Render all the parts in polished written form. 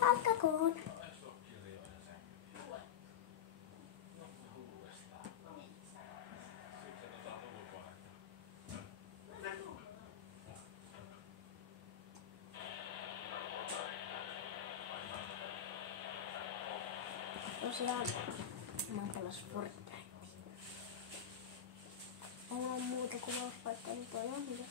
Jatkakoon. Tosiaan mä pelas Fortnitea. Ei ole muuta kuvauspaikkaa, niin toi on hyvä.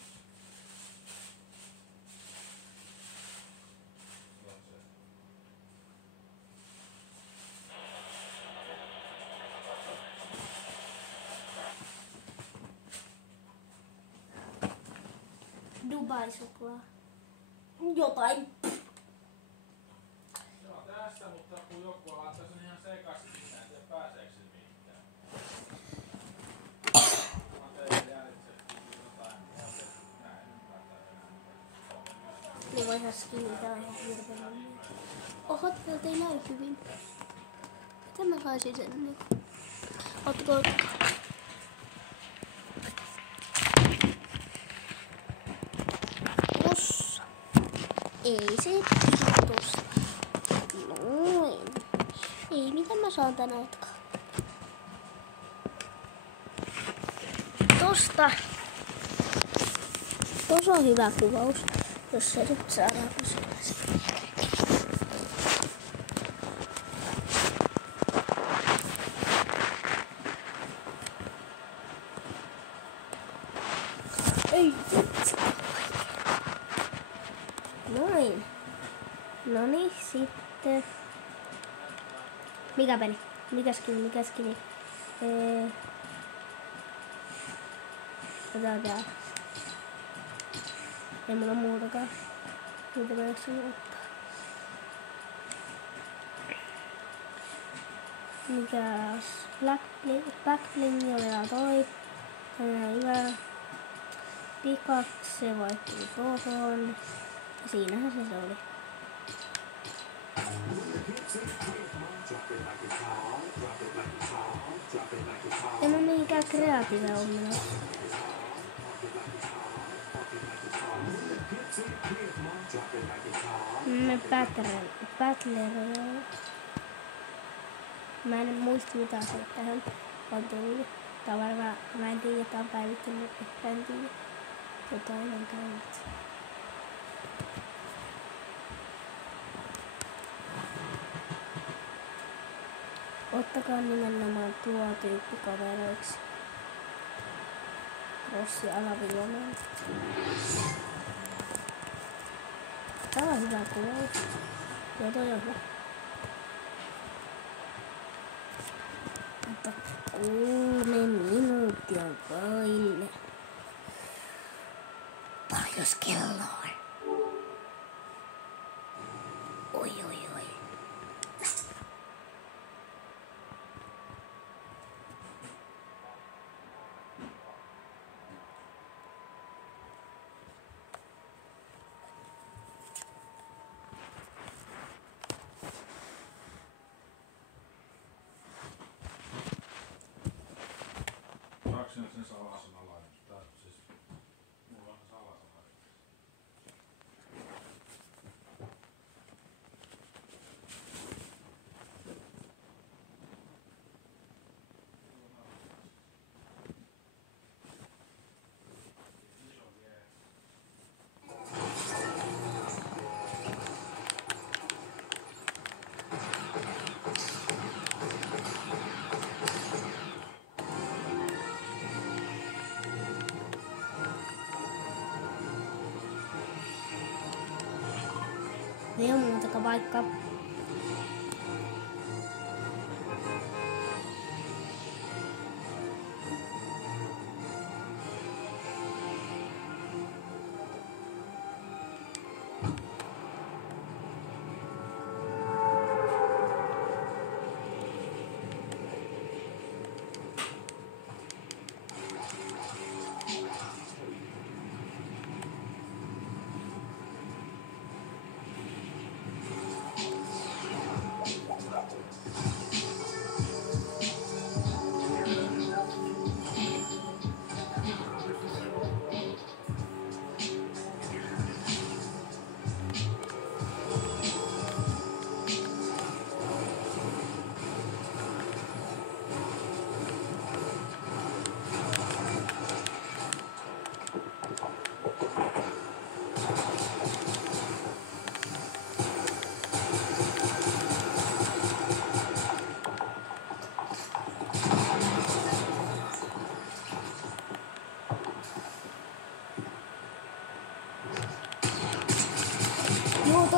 Dubai-suklaa. Jotain. Se on tässä, mutta kun joku laittaa sen ihan sekaisin, niin en tiedä pääseekö se mihinkään. Mä tein jäljitsettiin jotain, mä en ymmärtää enää. Niin voi skinnitää ihan hirveän. Oho, täältä ei näy hyvin. Miten mä saisin sen nyt? Ootko? Tossa. Ei se tossa. Noin. Ei, miten mä saan tän otkaa? Tosta. Tossa on hyvä kuvaus, jos se nyt saadaan pysyvästi. Ei vitsi. Noin. Noniin, sitten. Mikä peli? Mikäs kivi? Otetaan tää. Ei mulla muutakaan. Mitä mä jaksan ottaa? Mikäs? Black Bling, otetaan toi. Tää on hyvä. Pikaksi se vaihtui tohon. Ja siinähän se oli. En oo mihinkään kreatiivinen omilla. Battleroyale. Mä en muista mitä se tähän on tullut. Tää on varmaan, mä en tiedä, tää on päivittynyt, ehkä en tiedä. Jotain on käynyt. Ottakaa nimenomaan tuo tyyppi kavereiksi. Rossi alavillainen. Tää on hyvä kuvaus. Joo, toi on hyvä. Mutta 3 minuuttia vaille. Paljos kello on. Oi. Saanko sinä sen salasana laittaa? Siis, mulla on salasana. Ei oo muutakaan vaikka.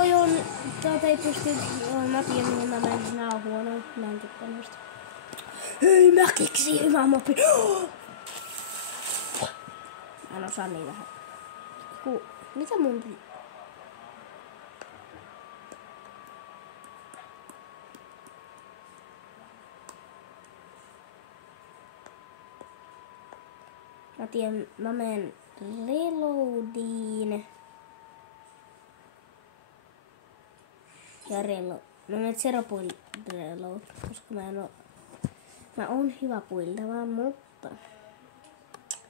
toi on... Tuota ei pysty... Mä tiedän mihin mä menen. Nää on huonoja. Mä en tykkää noista. Hei, mä keksin hyvän mopin. Mä en osaa niitä. Mitä mun... Mä tiedän, mä menen reloadiin. Ja reload. Mä menen zero build reload, koska mä oon hyvä buildamaan, mutta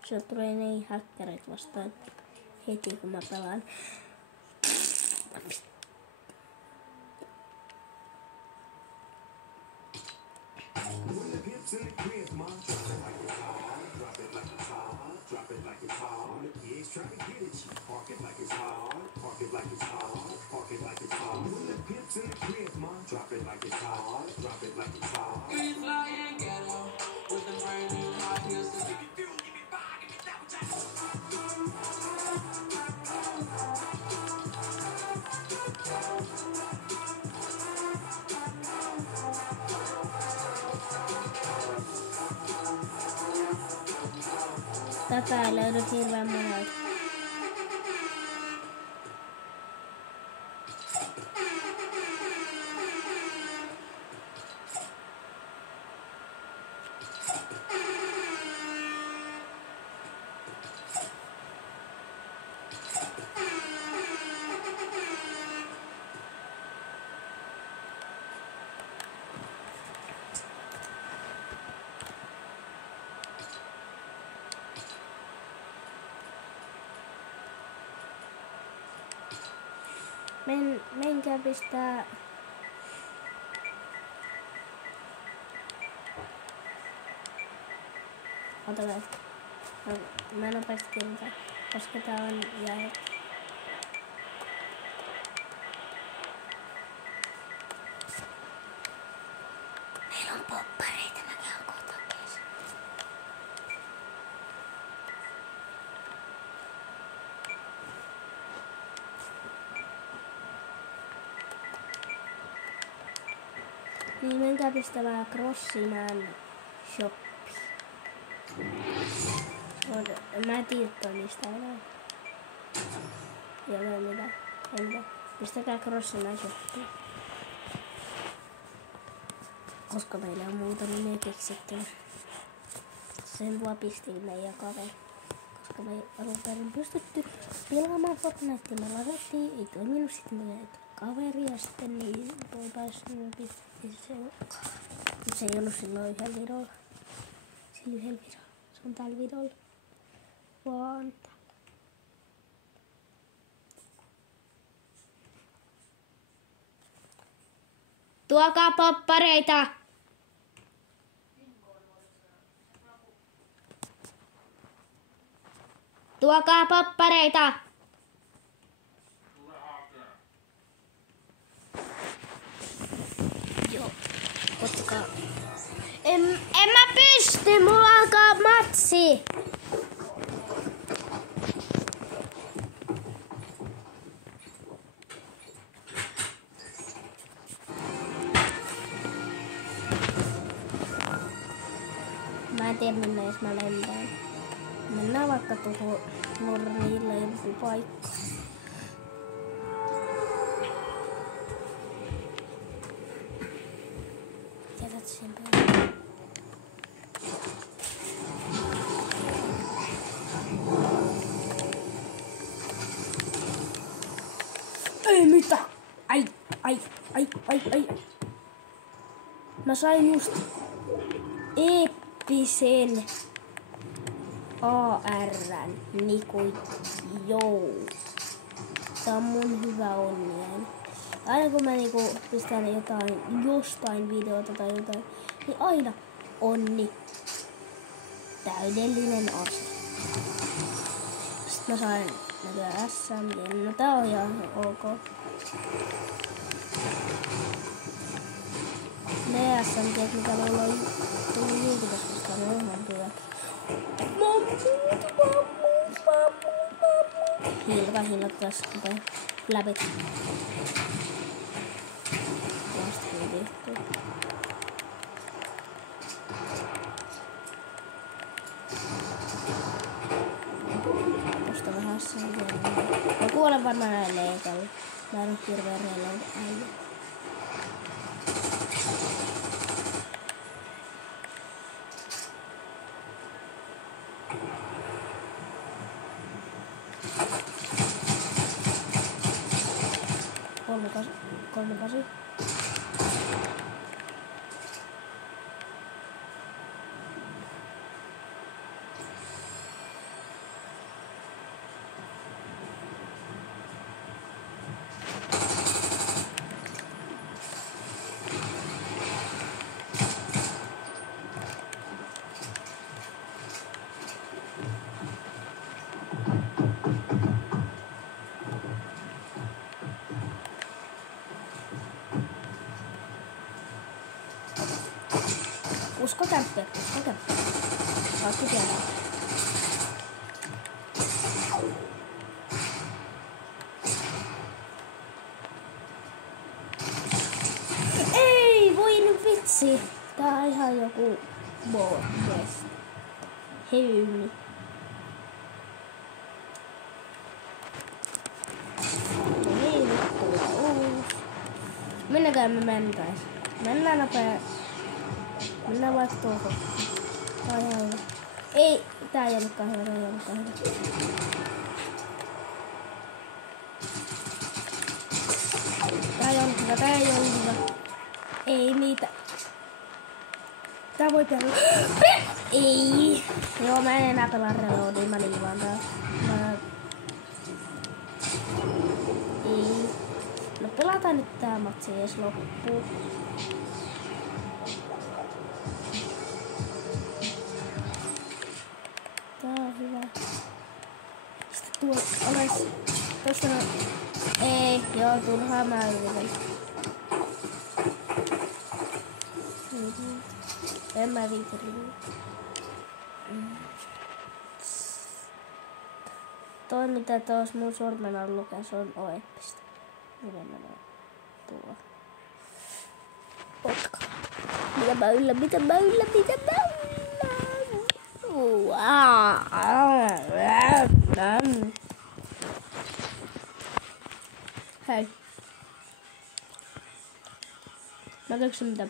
sieltä tulee niin häkkärit vastaan heti kun mä pelaan. Tätä ei löydy hirveän monelta. Menkää pistää... Ota vähän. Mä nopeasti kirjoitan, koska tää on jäi. Meillä on poppareita, mä käyn kohta keessä. Niin menkää pistämään Crossiman shoppi. Mä en tiedä mistä enää. Ei ole mitään. Entä? Pistäkää Crossiman shoppi. Koska meillä on muuta nimeä keksitty. Sen vaan pistin meidän kaveri. Koska me ei alun perin pystytty pelaamaan Fortnitea. Me ladattiin, ei toiminut sitten meidän kaveri ja sitten niin pääsin. Se ei ollut silloin yhdellä videolla. Sillä yhdellä videolla. Se on tällä videolla. Vaan tuokaa poppareita! Tuokaa poppareita! Joo, ottakaa. En mä pysty, mulla alkaa matsi! Mä en tiedä minne jos mä lentään. Mennään vaikka tuohon Norniille joku paikka. Jätät sen päälle. Ei mitään! Ai. Mä sain just eeppisen AR:n Niku Jou. Tää on mun hyvä onnien. Aina kun mä niinku pistän jostain videota tai jotain, niin aina onni. Täydellinen ase. Sitten mä sain näköjään SMG. No tää on ihan ok. Ne SMG, mitä mulla on tullut julkisuudesta, ne on hyvät. Hiilata tai läpit. Lastiin tehty. Tosta vähän sen vielä. Mä kuolen varmaan näin leikalla. Mä en oo hirveen reilalla äijä. Kolme kasi. Usko kämppä. Kaikki tiedää. Ei, voi nyt vitsi. Tää on ihan joku boss. Heyni. Niin, nyt tulee uusi. Mennäänkö me mentäis? Mennään nopea. Mennään vaikka tuohon. Ei, tää ei ollutkaan hyvä, Tää ei ollut hyvä. Ei niitä. Tää voi pelaa. Ei. Joo, mä en enää pelaa reloadia, mä liivaan tää. Ei. No pelataan nyt tää matsi ees loppuun. Tää on hyvä. Sitten tuo oles. Tosta no. Ei, joo, turhaa mä yritän. En mä viitä riviä. Toi mitä tuossa mun sormen alla lukee, se on oeppista. Miten menee tuo? Otka. Mitä mä yllä. Hei. Mä keksin mitä.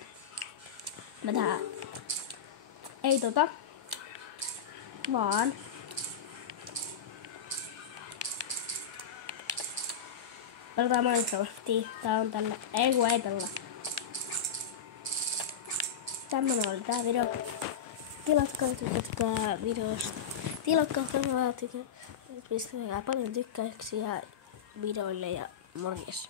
Mä tehdään. Ei vaan. Pelataan Minecraftia. Tää on tällä. Ei tällä. Tämmönen oli tää video. Tilatkaa videosta. Tilatkaa kanavaa. Pistäkää paljon tykkäyksiä videoille ja morjes.